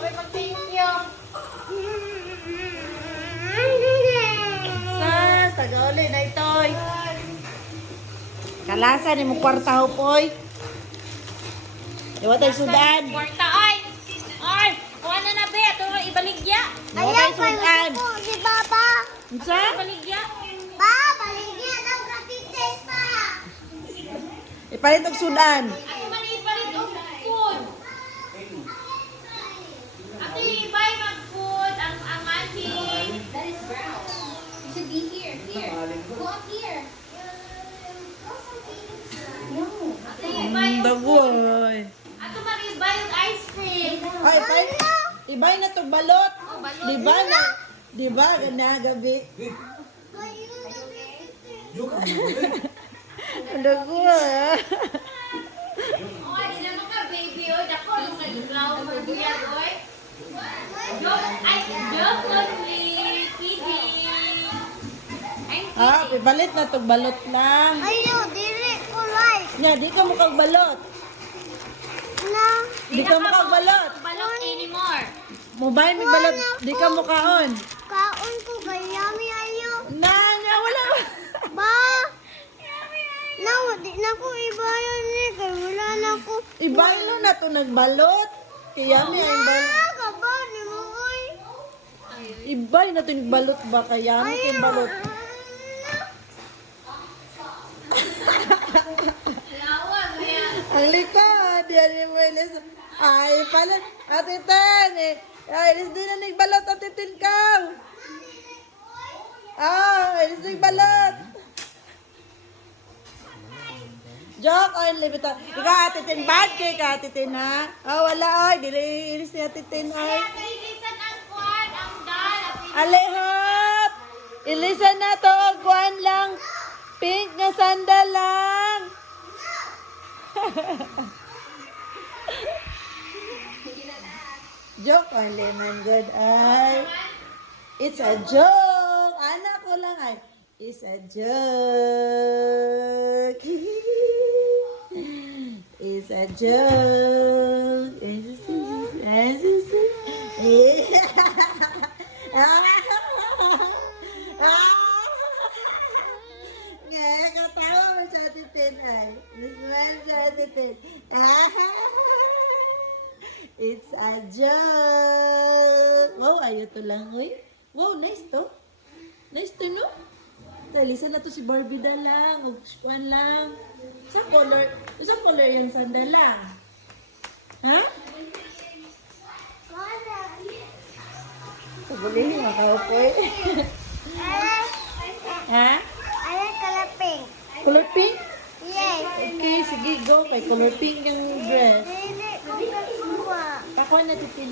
may mag-thank you. Sas, taga-uli na itoy. Kalasa ni mo kwarta ho, poy. Iwa tayo sudan. Kwarta, ay! Ay! Kuha na na, be. Ito ibaligya. Iwa tayo sudan. Si Baba. Unsa? Ibaligya. Ba, baligyan daw katites pa. Ipalit og sudan. Ate, manipalit og food. Ate, buy mag-food. Ang auntie. That is brown. You should be here. Here. Go up here. No. Ate, buy yung food. Dagoy. Ato, buy yung ice cream. Ay, ibay na to balot. Oh, balot. Diba na? Diba gana gabi? Dagoy. Oh, di naman ka, baby. Oh, dako, yung nag-glow mo buyag, oy. Joke only. Kidding. I'm Ah, ibalit na to balot lang. Ayo, dili ko like. Nya, di ka mo kag balot. Na. Di ka mo kag balot. balot anymore. Mobile mi balot, di ka mo kaon. Kaon ko gayami ayo. Na, nya wala. Ba. Na, di na ko ibayan ni kay wala na ko. Ibaylo na to nagbalot. Kaya mi ang balot. Ah, kaba ni mo oy. Ibay na to nagbalot ba kaya mi kay balot. Lawag, kaya. Ang likod, yan ni Wilis. Ay, pala, Ate Ten, eh. Ay, ilis din na nagbalot, Ate Ten, kaw. Ah, ilis nagbalot. Joke, ay, libita. Ikaw, Ate Ten, bad kay ka, Ate Ten, ha? Ah, wala, ay, dili, ilis ni Ate Ten, ay. Ilisan ang kwan, ang dal. Alehop! Ilisan na to, guwan lang. Pink na sandal lang. Joke on lemon good ay. It's a joke. Anak ko lang ay. It's a joke. It's a joke. Gaya katawa mo sa titin ay. Smile sa titin. It's a joke. Wow, ayaw to lang, uy. Wow, nice to. Nice to, no? Talisa na to si Barbie da lang. Huwag sikuan lang. Sa color yung sandala. Ha? Pagulihin mo ka po eh. Ha? Ay, kalaping. Color pink? Yes. Okay, sige, go. Kay color pink yung dress. Dili ko kasuwa. Ako na titin.